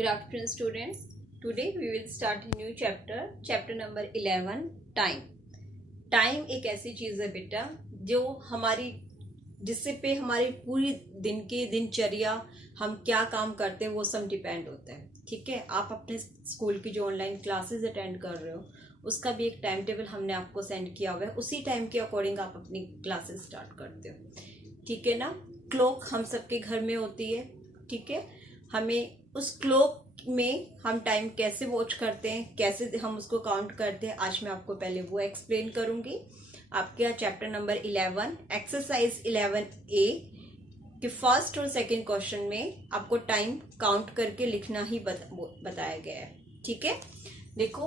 Good afternoon, students. Today we will start a new chapter number 11, time. Time एक ऐसी चीज़ है बेटा जो जिससे पे हमारी पूरी दिन की दिनचर्या, हम क्या काम करते हैं वो सब डिपेंड होता है। ठीक है, आप अपने स्कूल की जो ऑनलाइन क्लासेस अटेंड कर रहे हो उसका भी एक टाइम टेबल हमने आपको सेंड किया हुआ है, उसी टाइम के अकॉर्डिंग आप अपनी क्लासेस स्टार्ट करते हो। ठीक है ना। क्लॉक हम सबके घर में होती है। ठीक है, हमें उस क्लॉक में हम टाइम कैसे वॉच करते हैं, कैसे हम उसको काउंट करते हैं, आज मैं आपको पहले वो एक्सप्लेन करूंगी। आपके चैप्टर नंबर 11 एक्सरसाइज 11A के फर्स्ट और सेकंड क्वेश्चन में आपको टाइम काउंट करके लिखना ही बताया गया है। ठीक है, देखो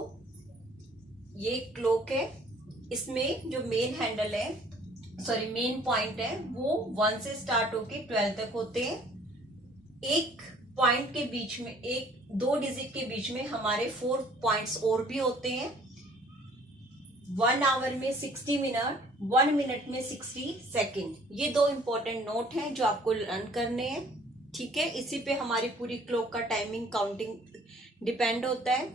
ये क्लॉक है, इसमें जो मेन हैंडल है, सॉरी मेन पॉइंट है, वो 1 से स्टार्ट होके 12 तक होते हैं। एक पॉइंट के बीच में, एक दो डिजिट के बीच में हमारे 4 पॉइंट्स और भी होते हैं। 1 आवर में 60 मिनट, 1 मिनट में 60 सेकेंड। ये दो इंपॉर्टेंट नोट हैं जो आपको लर्न करने हैं। ठीक है, इसी पे हमारी पूरी क्लॉक का टाइमिंग काउंटिंग डिपेंड होता है।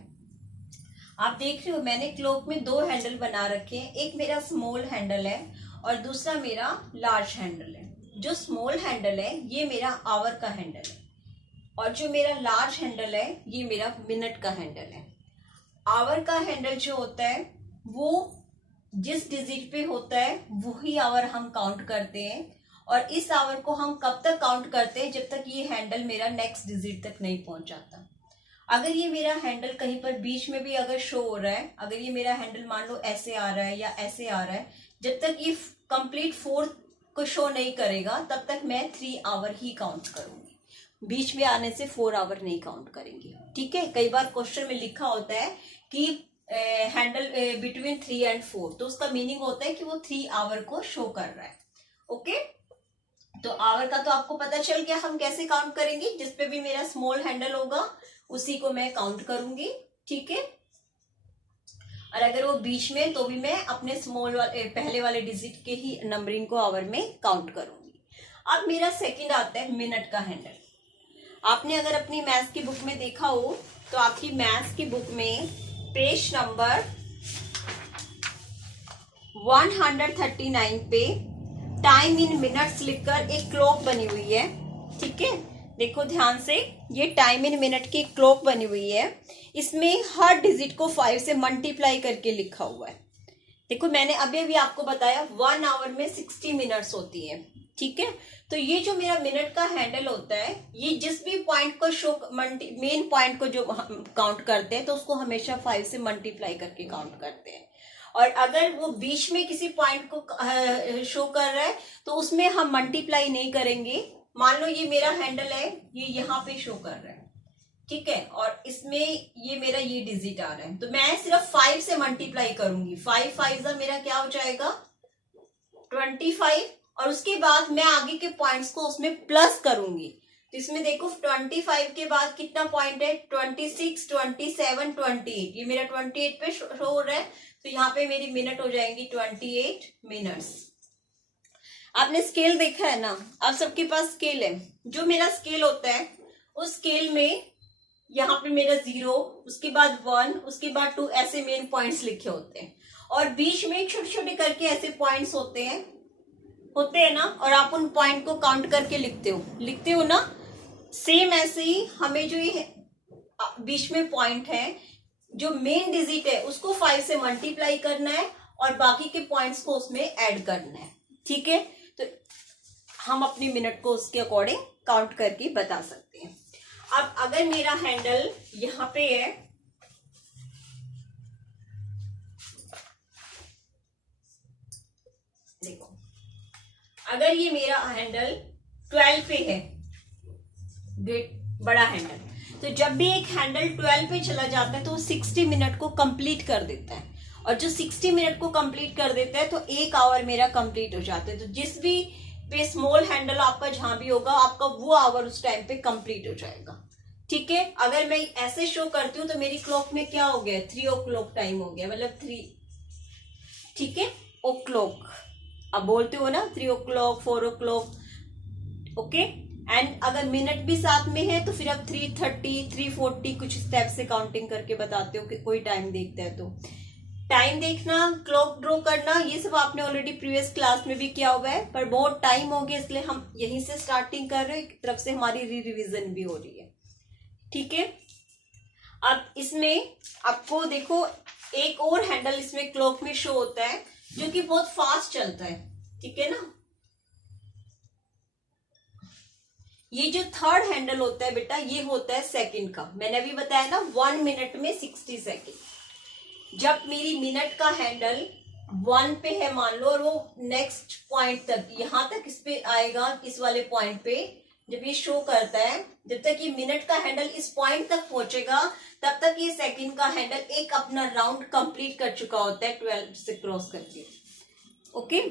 आप देख रहे हो मैंने क्लॉक में 2 हैंडल बना रखे हैं, एक मेरा स्मॉल हैंडल है और दूसरा मेरा लार्ज हैंडल है। जो स्मॉल हैंडल है ये मेरा आवर का हैंडल है और जो मेरा लार्ज हैंडल है ये मेरा मिनट का हैंडल है। आवर का हैंडल जो होता है वो जिस डिजिट पे होता है वही आवर हम काउंट करते हैं, और इस आवर को हम कब तक काउंट करते हैं, जब तक ये हैंडल मेरा नेक्स्ट डिजिट तक नहीं पहुंच जाता। अगर ये मेरा हैंडल कहीं पर बीच में भी अगर शो हो रहा है, अगर ये मेरा हैंडल मान लो ऐसे आ रहा है या ऐसे आ रहा है, जब तक ये कंप्लीट 4 को शो नहीं करेगा तब तक मैं 3 आवर ही काउंट करूंगी। बीच में आने से 4 आवर नहीं काउंट करेंगे। ठीक है, कई बार क्वेश्चन में लिखा होता है कि हैंडल बिटवीन 3 and 4, तो उसका मीनिंग होता है कि वो 3 आवर को शो कर रहा है। ओके, तो आवर का तो आपको पता चल गया हम कैसे काउंट करेंगे। जिसपे भी मेरा स्मॉल हैंडल होगा उसी को मैं काउंट करूंगी। ठीक है, और अगर वो बीच में तो भी मैं अपने स्मॉल वाले पहले वाले डिजिट के ही नंबरिंग को आवर में काउंट करूंगी। अब मेरा सेकंड आता है मिनट का हैंडल। आपने अगर अपनी मैथ्स की बुक में देखा हो तो आपकी मैथ्स की बुक में पेज नंबर 139 पे टाइम इन मिनट्स लिखकर एक क्लॉक बनी हुई है। ठीक है, देखो ध्यान से, ये टाइम इन मिनट की क्लॉक बनी हुई है। इसमें हर डिजिट को 5 से मल्टीप्लाई करके लिखा हुआ है। देखो मैंने अभी आपको बताया 1 आवर में 60 मिनट्स होती है। ठीक है, तो ये जो मेरा मिनट का हैंडल होता है, ये जिस भी पॉइंट को शो, मेन पॉइंट को जो हम काउंट करते हैं तो उसको हमेशा 5 से मल्टीप्लाई करके काउंट करते हैं। और अगर वो बीच में किसी पॉइंट को शो कर रहा है तो उसमें हम मल्टीप्लाई नहीं करेंगे। मान लो ये मेरा हैंडल है, ये यहाँ पे शो कर रहा है। ठीक है, और इसमें ये मेरा ये डिजिट आ रहा है, तो मैं सिर्फ 5 से मल्टीप्लाई करूंगी। 5 5 मेरा क्या हो जाएगा 25, और उसके बाद मैं आगे के पॉइंट्स को उसमें प्लस करूंगी। तो इसमें देखो 25 के बाद कितना पॉइंट है 26, 27, 28। ये मेरा 28 पे शो हो रहा है, तो यहाँ पे मेरी मिनट हो जाएंगी 28 मिनट्स। आपने स्केल देखा है ना, आप सबके पास स्केल है। जो मेरा स्केल होता है उस स्केल में यहाँ पे मेरा 0, उसके बाद 1, उसके बाद 2, ऐसे मेन पॉइंट्स लिखे होते हैं, और बीच में छोटे छोटे करके ऐसे पॉइंट्स होते हैं ना, और आप उन पॉइंट को काउंट करके लिखते हो ना। सेम ऐसे ही हमें जो ये बीच में पॉइंट है, जो मेन डिजिट है, उसको 5 से मल्टीप्लाई करना है और बाकी के पॉइंट्स को उसमें ऐड करना है। ठीक है, तो हम अपनी मिनट को उसके अकॉर्डिंग काउंट करके बता सकते हैं। अब अगर मेरा हैंडल यहाँ पे है, देखो अगर ये मेरा हैंडल 12 पे है, बड़ा हैंडल, तो जब भी एक हैंडल 12 पे चला जाता है तो 60 मिनट को कंप्लीट कर देता है, और जो 60 मिनट को कंप्लीट कर देता है तो 1 आवर मेरा कंप्लीट हो जाता है। तो जिस भी पे स्मॉल हैंडल आपका जहां भी होगा, आपका वो आवर उस टाइम पे कंप्लीट हो जाएगा। ठीक है, अगर मैं ऐसे शो करती हूँ तो मेरी क्लॉक में क्या हो गया 3 o'clock टाइम हो गया, मतलब 3। ठीक है, ओ क्लॉक अब बोलते हो ना 3 o'clock, 4 o'clock। ओके, एंड अगर मिनट भी साथ में है तो फिर आप 3:30 3:40 कुछ स्टेप से काउंटिंग करके बताते हो कि कोई टाइम देखता है। तो टाइम देखना, क्लॉक ड्रॉ करना, ये सब आपने ऑलरेडी प्रीवियस क्लास में भी किया हुआ है, पर बहुत टाइम हो गया इसलिए हम यहीं से स्टार्टिंग कर रहे हैं, एक तरफ से हमारी रिवीजन भी हो रही है। ठीक है, अब इसमें आपको देखो एक और हैंडल इसमें क्लॉक में शो होता है जो कि बहुत फास्ट चलता है। ठीक है ना, ये जो थर्ड हैंडल होता है बेटा, ये होता है सेकंड का। मैंने अभी बताया ना 1 मिनट में 60 सेकंड। जब मेरी मिनट का हैंडल 1 पे है मान लो, और वो नेक्स्ट पॉइंट तक यहां तक इस पे आएगा, इस वाले पॉइंट पे जब ये शो करता है, जब तक ये मिनट का हैंडल इस पॉइंट तक पहुंचेगा तब तक ये सेकंड का हैंडल एक अपना राउंड कंप्लीट कर चुका होता है 12 से क्रॉस करके। ओके,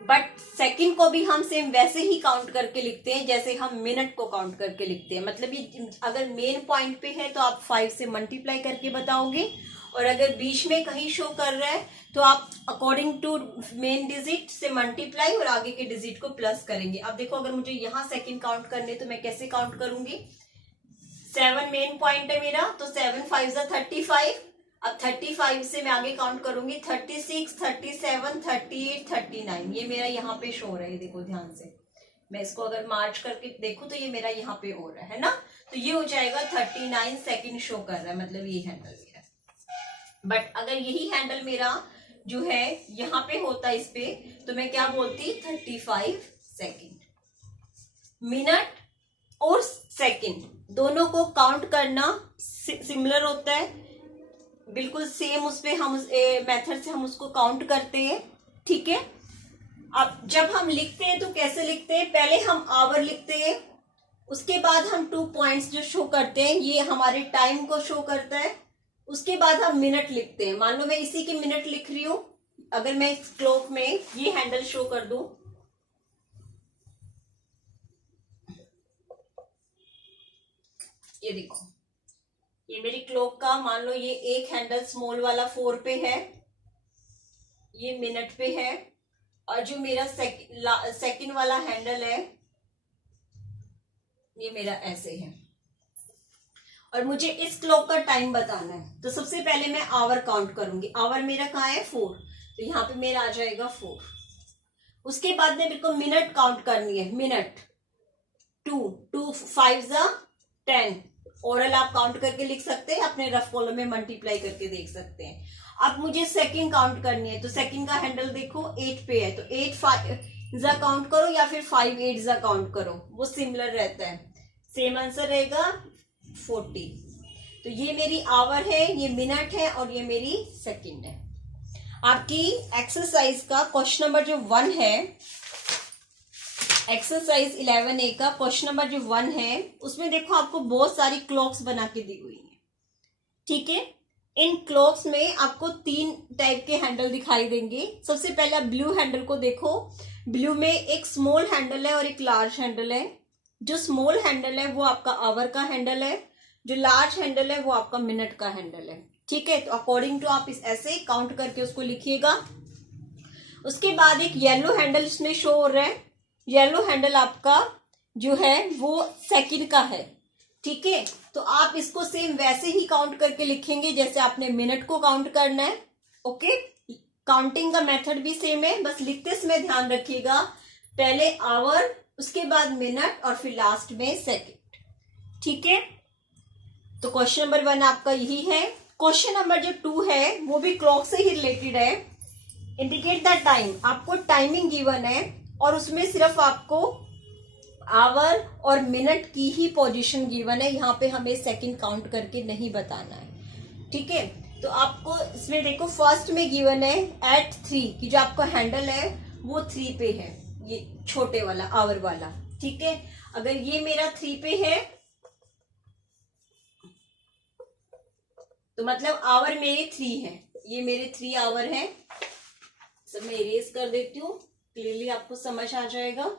बट सेकंड को भी हम सेम वैसे ही काउंट करके लिखते हैं जैसे हम मिनट को काउंट करके लिखते हैं। मतलब ये अगर मेन पॉइंट पे है तो आप 5 से मल्टीप्लाई करके बताओगे, और अगर बीच में कहीं शो कर रहा है तो आप अकॉर्डिंग टू मेन डिजिट से मल्टीप्लाई और आगे के डिजिट को प्लस करेंगे। अब देखो अगर मुझे यहाँ सेकंड काउंट करने तो मैं कैसे काउंट करूंगी, 7 मेन पॉइंट है मेरा, तो 7 5 35। अब 35 से मैं आगे काउंट करूंगी 36 37 38 39। ये मेरा यहाँ पे शो हो रहा है, देखो ध्यान से। मैं इसको अगर मार्च करके देखूं तो ये मेरा यहाँ पे हो रहा है ना, तो ये हो जाएगा 39 सेकंड शो कर रहा है, मतलब ये हैंडल मेरा। बट अगर यही हैंडल मेरा जो है यहाँ पे होता इस पे, तो मैं क्या बोलती 35 सेकंड। मिनट और सेकंड दोनों को काउंट करना सिमिलर होता है, बिल्कुल सेम उस पे हम मेथड से हम उसको काउंट करते हैं। ठीक है, अब जब हम लिखते हैं तो कैसे लिखते हैं, पहले हम आवर लिखते हैं, उसके बाद हम 2 पॉइंट्स जो शो करते हैं ये हमारे टाइम को शो करता है, उसके बाद हम मिनट लिखते हैं। मान लो मैं इसी की मिनट लिख रही हूं, अगर मैं इस क्लॉक में ये हैंडल शो कर दूं, ये देखो ये मेरी क्लॉक का मान लो ये एक हैंडल स्मॉल वाला 4 पे है, ये मिनट पे है, और जो मेरा सेकंड वाला हैंडल है ये मेरा ऐसे है, और मुझे इस क्लॉक का टाइम बताना है। तो सबसे पहले मैं आवर काउंट करूंगी। आवर मेरा कहाँ है 4, तो यहाँ पे मेरा आ जाएगा 4। उसके बाद में मेरे को मिनट काउंट करनी है, मिनट 2 5 10। ओरल आप काउंट करके लिख सकते हैं, अपने रफ कॉलम में मल्टीप्लाई करके देख सकते हैं। अब मुझे सेकंड काउंट करनी है, तो सेकंड का हैंडल देखो 8 पे है, तो 8 5 काउंट करो या फिर 5 8 काउंट करो, वो सिमिलर रहता है, सेम आंसर रहेगा 40। तो ये मेरी आवर है, ये मिनट है, और ये मेरी सेकंड है। आपकी एक्सरसाइज का क्वेश्चन नंबर जो 1 है, एक्सरसाइज 11A का क्वेश्चन नंबर जो 1 है, उसमें देखो आपको बहुत सारी क्लॉक्स बना के दी हुई है। ठीक है, इन क्लॉक्स में आपको 3 टाइप के हैंडल दिखाई देंगे। सबसे पहले आप ब्लू हैंडल को देखो, ब्लू में एक स्मॉल हैंडल है और एक लार्ज हैंडल है। जो स्मॉल हैंडल है वो आपका आवर का हैंडल है, जो लार्ज हैंडल है वो आपका मिनट का हैंडल है। ठीक है, तो अकॉर्डिंग टू आप इस ऐसे काउंट करके उसको लिखिएगा। उसके बाद एक येलो हैंडल इसमें शो हो रहा है, येलो हैंडल आपका जो है वो सेकंड का है। ठीक है, तो आप इसको सेम वैसे ही काउंट करके लिखेंगे जैसे आपने मिनट को काउंट करना है। ओके, काउंटिंग का मेथड भी सेम है, बस लिखते समय ध्यान रखिएगा, पहले आवर, उसके बाद मिनट, और फिर लास्ट में सेकंड। ठीक है, तो क्वेश्चन नंबर 1 आपका यही है। क्वेश्चन नंबर जो 2 है वो भी क्लॉक से ही रिलेटेड है। इंडिकेट द टाइम, आपको टाइमिंग गिवन है और उसमें सिर्फ आपको आवर और मिनट की ही पोजीशन गिवन है, यहाँ पे हमें सेकंड काउंट करके नहीं बताना है। ठीक है, तो आपको इसमें देखो फर्स्ट में गिवन है एट 3 की, जो आपका हैंडल है वो 3 पे है, ये छोटे वाला आवर वाला। ठीक है, अगर ये मेरा 3 पे है तो मतलब आवर मेरे 3 है, ये मेरे 3 आवर है। सब मैं इरेज कर देती हूँ, क्लियरली आपको समझ आ जाएगा।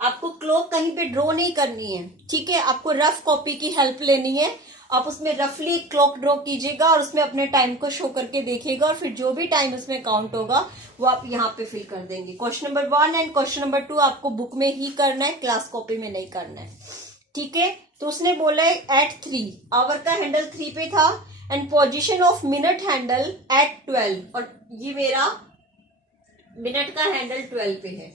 आपको क्लॉक कहीं पे ड्रॉ नहीं करनी है। ठीक है, आपको रफ कॉपी की हेल्प लेनी है आप उसमें रफली क्लॉक ड्रॉ कीजिएगा और उसमें अपने टाइम को शो करके देखिएगा और फिर जो भी टाइम उसमें काउंट होगा वो आप यहाँ पे फिल कर देंगे। Question number 1 and question number 2 आपको बुक में ही करना है, क्लास कॉपी में नहीं करना है, ठीक है। तो उसने बोला है एट 3, आवर का हैंडल 3 पे था and position of minute handle at 12, और ये मेरा मिनट का हैंडल 12 पे है।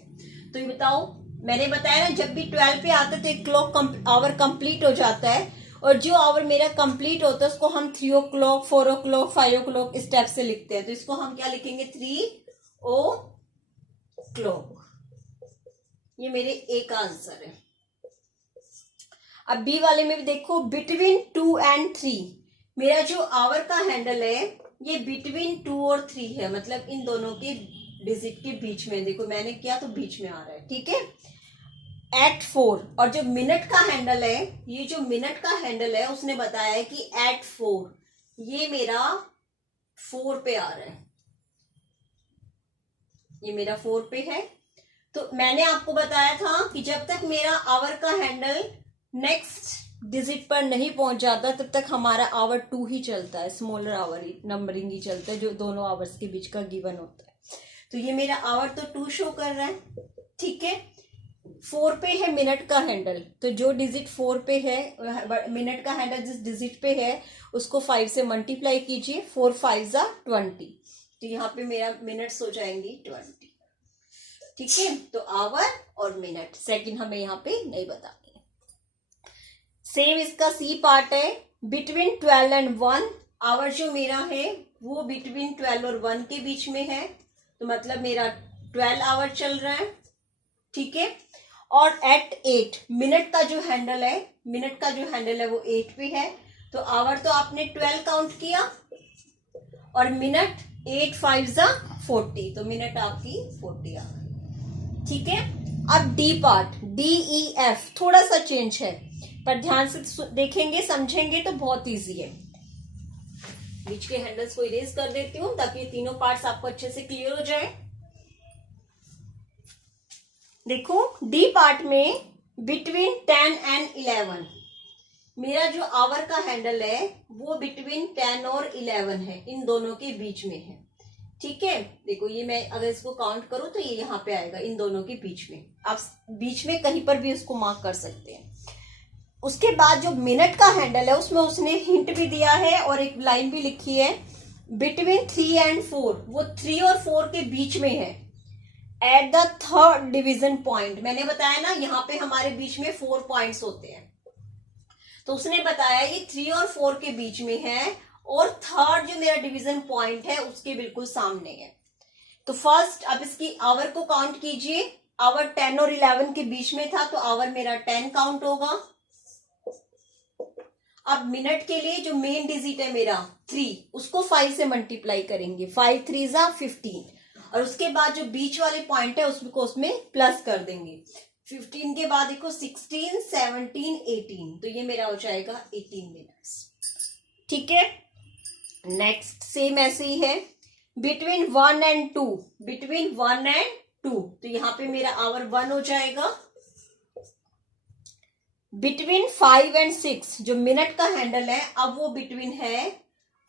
तो ये बताओ, मैंने बताया ना जब भी 12 पे आता है तो एक क्लॉक आवर कंप्लीट हो जाता है, और जो आवर मेरा कंप्लीट होता है उसको हम 3 o'clock, 4 o'clock, 5 o'clock स्टेप से लिखते हैं। तो इसको हम क्या लिखेंगे, 3 o'clock। ये मेरे ए का आंसर है। अब बी वाले में भी देखो, बिटवीन 2 and 3, मेरा जो आवर का हैंडल है ये बिटवीन 2 और 3 है, मतलब इन दोनों के डिजिट के बीच में। देखो मैंने किया तो बीच में आ रहा है, ठीक है। एट 4, और जो मिनट का हैंडल है, ये जो मिनट का हैंडल है उसने बताया है कि एट 4, ये मेरा 4 पे आ रहा है, ये मेरा 4 पे है। तो मैंने आपको बताया था कि जब तक मेरा आवर का हैंडल नेक्स्ट डिजिट पर नहीं पहुंच जाता तब तक हमारा आवर 2 ही चलता है, स्मॉलर आवर नंबरिंग ही चलता है जो दोनों आवर्स के बीच का गिवन होता है। तो ये मेरा आवर तो 2 शो कर रहा है, ठीक है। 4 पे है मिनट का हैंडल, तो जो डिजिट 4 पे है, मिनट का हैंडल जिस डिजिट पे है उसको 5 से मल्टीप्लाई कीजिए, 4 5 जा 20, तो यहाँ पे मेरा मिनट्स हो जाएंगी 20, ठीक है। तो आवर और मिनट सेकंड हमें यहाँ पे नहीं बतानी। सेम इसका सी पार्ट है, बिटवीन 12 and 1, आवर जो मेरा है वो बिटवीन 12 और 1 के बीच में है, तो मतलब मेरा 12 आवर चल रहा है, ठीक है। और एट 8, मिनट का जो हैंडल है, मिनट का जो हैंडल है वो 8 पे है, तो आवर तो आपने 12 काउंट किया और मिनट 8 5 जा 40, तो मिनट आपकी 40 आ गई, ठीक है। अब डी पार्ट, DEF थोड़ा सा चेंज है पर ध्यान से देखेंगे समझेंगे तो बहुत इजी है। बीच के हैंडल्स को इरेज कर देती हूं ताकि तीनों पार्ट्स आपको अच्छे से क्लियर हो जाए। देखो डी पार्ट में बिटवीन 10 and 11, मेरा जो आवर का हैंडल है वो बिटवीन 10 और 11 है, इन दोनों के बीच में है, ठीक है। देखो ये मैं अगर इसको काउंट करूं तो ये यहाँ पे आएगा, इन दोनों के बीच में। आप बीच में कहीं पर भी उसको मार्क कर सकते हैं। उसके बाद जो मिनट का हैंडल है उसमें उसने हिंट भी दिया है और एक लाइन भी लिखी है, बिटवीन 3 and 4, वो 3 और 4 के बीच में है, at the third division point. मैंने बताया ना यहाँ पे हमारे बीच में 4 पॉइंट्स होते हैं, तो उसने बताया ये 3 और 4 के बीच में है और थर्ड जो मेरा डिवीजन पॉइंट है उसके बिल्कुल सामने है। तो फर्स्ट अब इसकी आवर को काउंट कीजिए, आवर 10 और 11 के बीच में था तो आवर मेरा 10 काउंट होगा। अब मिनट के लिए जो मेन डिजिट है मेरा 3, उसको 5 से मल्टीप्लाई करेंगे, 5 3 जा 15, और उसके बाद जो बीच वाले पॉइंट है उसको उसमें प्लस कर देंगे। 15 के बाद देखो 16 17 18, तो ये मेरा हो जाएगा 18 मिनट्स, ठीक है। नेक्स्ट सेम ऐसे ही है, बिटवीन 1 and 2, बिटवीन 1 and 2, तो यहाँ पे मेरा आवर 1 हो जाएगा। बिटवीन 5 and 6, जो मिनट का हैंडल है अब वो बिटवीन है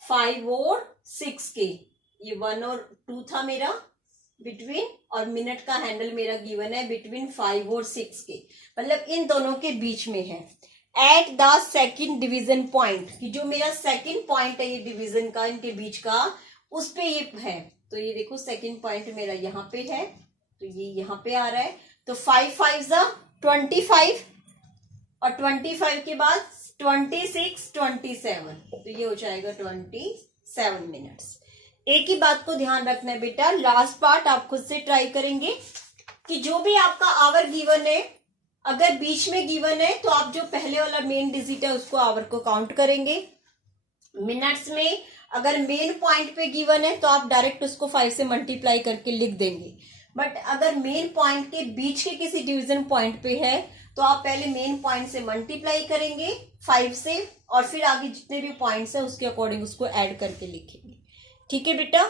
5 और 6 के, ये 1 और 2 था मेरा बिटवीन, और मिनट का हैंडल मेरा गिवन है बिटवीन 5 और 6 के, मतलब इन दोनों के बीच में है। At the second division point, कि जो मेरा सेकंड पॉइंट है ये डिवीजन का इनके बीच का, उस पे ये है, तो ये देखो सेकंड पॉइंट मेरा यहाँ पे है, तो ये यहाँ पे आ रहा है। तो 5 5 जा 25, और 25 के बाद 26 27, तो ये हो जाएगा 27 मिनट्स। एक ही बात को ध्यान रखना है बेटा, लास्ट पार्ट आप खुद से ट्राई करेंगे कि जो भी आपका आवर गिवन है अगर बीच में गिवन है तो आप जो पहले वाला मेन डिजिट है उसको आवर को काउंट करेंगे। मिनट्स में अगर मेन पॉइंट पे गिवन है तो आप डायरेक्ट उसको 5 से मल्टीप्लाई करके लिख देंगे, बट अगर मेन पॉइंट के बीच के किसी डिवीजन पॉइंट पे है तो आप पहले मेन पॉइंट से मल्टीप्लाई करेंगे 5 से, और फिर आगे जितने भी पॉइंट्स है उसके अकॉर्डिंग उसको ऐड करके लिखेंगे, ठीक है बेटा।